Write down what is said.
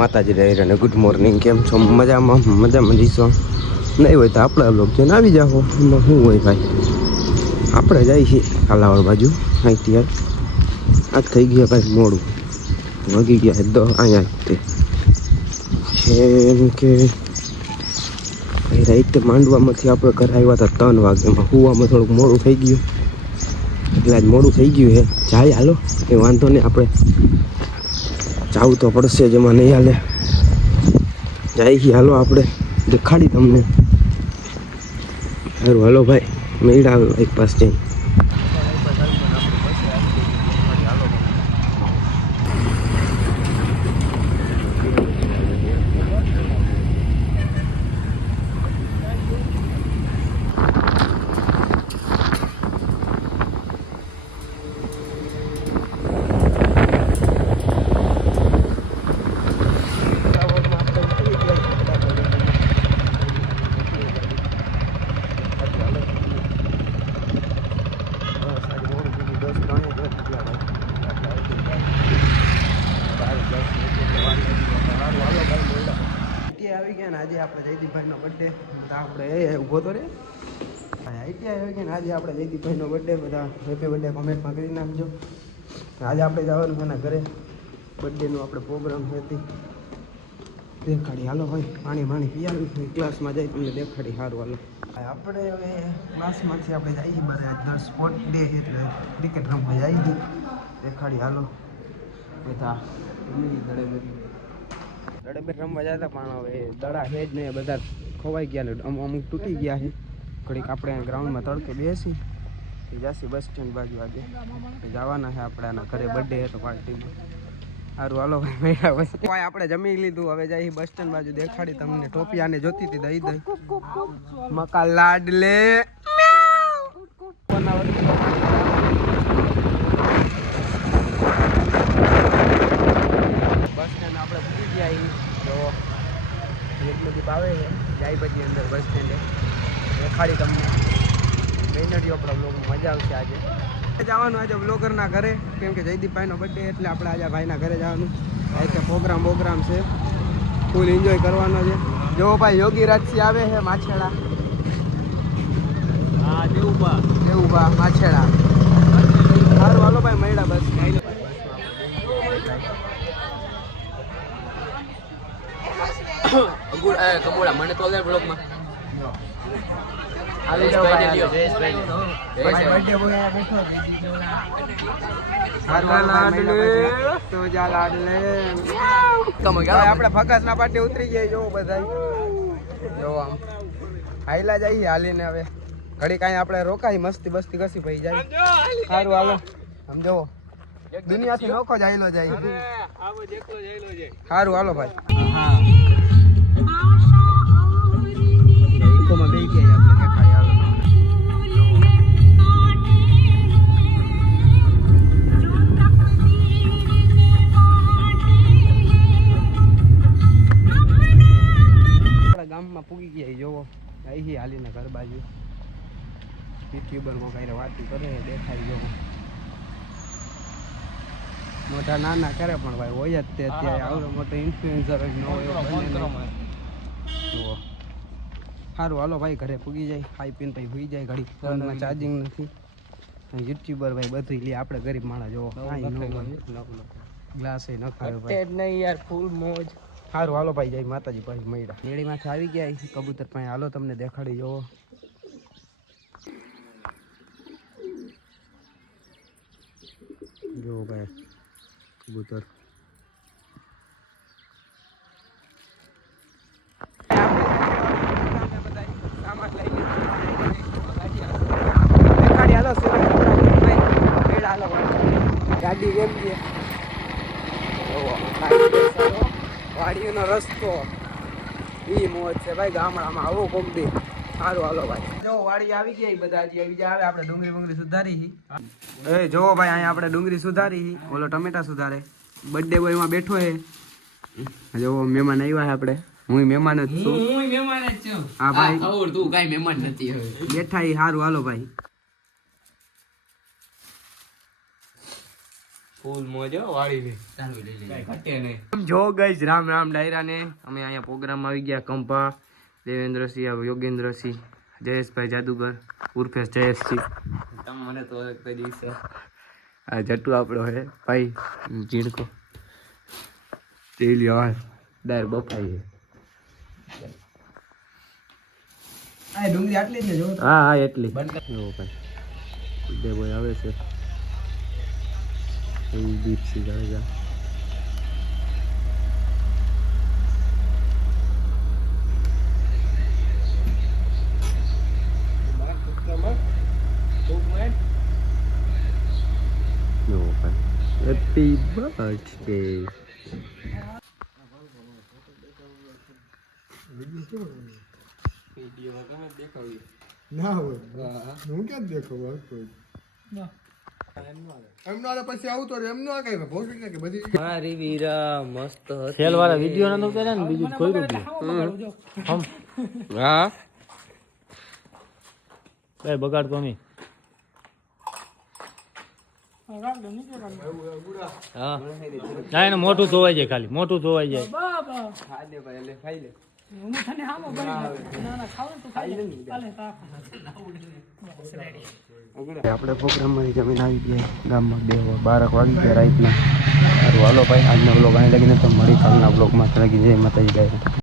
માતાજી રહે અને ગુડ મોર્નિંગ. કેમ છો? મજામાં જઈશો? નહીં હોય તો આપણા બ્લોગ જોઈને આવી જાઓ. એમાં શું હોય ભાઈ, આપણે જઈએ છીએ કાલાવાડ બાજુ. અહીંથી આજ થઈ ગયા ભાઈ મોડું, વાગી ગયા દો અહીંયા તે એમ કે રાતે માંડવામાંથી આપણે ઘરે આવ્યા હતા 3 વાગ્યામાં. હુવામાં થોડુંક મોડું થઈ ગયું, એટલે આજ મોડું થઈ ગયું છે. જાય હાલો, એ વાંધો નહીં, આપણે જવું તો પડશે, જેમાં નહીં હાલે. જાય છીએ હાલો, આપણે દેખાડી તમને. સારું હાલો ભાઈ, મેળા આવે એક પાસ જઈ. આવી ગયા ને આજે આપણે જયદીપભાઈનો બર્થડે. બધા આપણે ઊભો તો રે આઈટીઆઈ આવી ગયા ને આજે આપણે જયદીપભાઈનો બર્થડે. બધા હેપી બર્થડે કોમેન્ટમાં કરી નાખજો. આજે આપણે જવાનું છે એના ઘરે, બર્થડેનો આપણે પ્રોગ્રામ હતી. દેખાડી હાલો ભાઈ, પાણી પી આવી ક્લાસમાં જાય તમને દેખાડી. સારું હાલો, આપણે હવે ક્લાસમાંથી આપણે જઈએ બારે. આજ સ્પોર્ટ ડે એટલે ક્રિકેટ રમવા જઈએ. દેખાડી હાલો બધા દડે રમવા જતા, પણ હવે દડા છે જ નહીં, બધા ખોવાઈ ગયા ને અમુક તૂટી ગયા છે. ઘડીક આપણે ગ્રાઉન્ડમાં તડકે બેસી જાસી બસ સ્ટેન્ડ બાજુ. આજે જવાના છે આપણે આના ઘરે, બર્થડે હતો પાર્ટીમાં. સારું હાલો ભાઈ, ભાઈ આપણે જમી લીધું, હવે જઈએ બસ સ્ટેન્ડ બાજુ. દેખાડી તમને ટોપી આને જોતી હતી, દઈ મકા લાડલે. બસ સ્ટેન્ડ આપણે ભૂલી ગયા. તો એટલું દીપ આવે છે, જાય પછી અંદર બસ સ્ટેન્ડે. દેખાડી તમને મેનડીઓ આપણા બ્લોગમાં મજા આવશે. આજે જવાનું આજે બ્લોગરના ઘરે, કેમ કે જયદીપભાઈનો બર્થડે એટલે આપણે આજે ભાઈના ઘરે જવાનું. આજે પ્રોગ્રામ છે, ફૂલ એન્જોય કરવાનો છે. જો ભાઈ યોગી રાજસિંહ આવે છે માછેડા. હા દેવુબા માછેડા. સારું હાલો ભાઈ, મળ્યા બસ. કમોડા મને તો લે બ્લોગમાં આવી જાવ ભાઈ. આપણે ફકાસ ના પાટે ઉતરી ગયા. જોવો બધા, જો આમ હાઈલા જઈએ હાલીને. હવે ઘડી કાંઈ આપણે રોકાઈ મસ્તી બસ્તી કસી ભાઈ જાય. સારું હાલો, સમજો દુનિયાથી નોખો જ હાઈલો જાય. સારું હાલો ભાઈ. ઇકોમાં બે ગયા આપણે દેખાડી હાલો. ગામમાં પૂગી ગયા. જોવો અહીં હાલીને ઘર બાજુ યુટ્યુબરમાં કઈ વાતું કરે દેખાય. જો મોટા નાના કરે પણ ભાઈ હોય જ તે. અત્યારે આવડો મોટો ઇન્ફ્લુએન્સર ન હોય. જુઓ સારું હાલો ભાઈ, ઘરે પૂગી જાય, ખાઈ પીને પછી હોઈ જાય. ઘડી ફોનમાં ચાર્જિંગ નથી. યુટ્યુબર ભાઈ બધું લે, આપણે ગરીબ માણસ. જોવો ગ્લાસ ન ખાય નહીં યાર, ફૂલ મોજ. સારું હાલો ભાઈ, જય માતાજી. ભાઈ મળ્યા મેળીમાંથી આવી ગયા કબૂતર પાસે. હાલો તમને દેખાડી. જોવો જો ભાઈ કબૂતર. ગાડી કેમ છે? વાડીનો રસ્તો ઈ મોજ છે ભાઈ ગામડામાં. આવો કોમડી. સારું હાલો ભાઈ, જો વાડી આવી ગયા બધા. હજી બીજા આવે. આપણે ડુંગળી સુધારી. જોવો ભાઈ, અહીંયા આપણે ડુંગળી સુધારી, ઓલો ટમેટા સુધારે. બર્થડે બોયમાં બેઠો હે. જો મહેમાન આવ્યા છે આપણે. હું મહેમાન જ છું. હા ભાઈ, તું કઈ મહેમાન નથી હવે બેઠા. સારું હાલો ભાઈ. ફૂલ મોજો વાળી લે ચાલુ લઈ લે ઘટે નહીં જો ગઈશ રામ રામ ડાયરા ને અમે અહીંયા પ્રોગ્રામ આવી ગયા કંપા દેવેન્દ્રસિંહ યોગેન્દ્રસિંહ જયેશભાઈ જાદુગર ઉર્ફે જયેશસિંહ તમે મને તો એક દિવસે આ જટ્ટુ આપણો હે ભાઈ જીણકો તે લ્યો ડાયર બફાઈ આ ડુંગળી આટલી જ જો હા હા એટલી જો ભાઈ બે બોય આવે છે એ દીપસી Jadeja No, happy birthday. Video તમે દેખાવ્યું ના હોય હું ક્યાં દેખો કોઈ એમનો આલે પછી આવું તો એમનો આ કઈ ભોસડી ને કે બધી મારી વીરા મસ્ત હતી સેલ વાળા વિડિયો નતો કર્યા ને બીજું કોઈ રૂપિયા હા બે બગાડતો નહીં હા ના એને મોટું ધોવાઈ જાય ખાલી મોટું ધોવાઈ જાય ખા દે ભાઈ એટલે ખાઈ લે આપણે પ્રોગ્રામમાં જમીન આવી ગયા ગામમાં 12 વાગી ગયા રાતના સારું હાલો ભાઈ આજનો બ્લોગ અહીં લગીને તો મળી કાલના બ્લોગમાં લગી જય માતાજી ગાય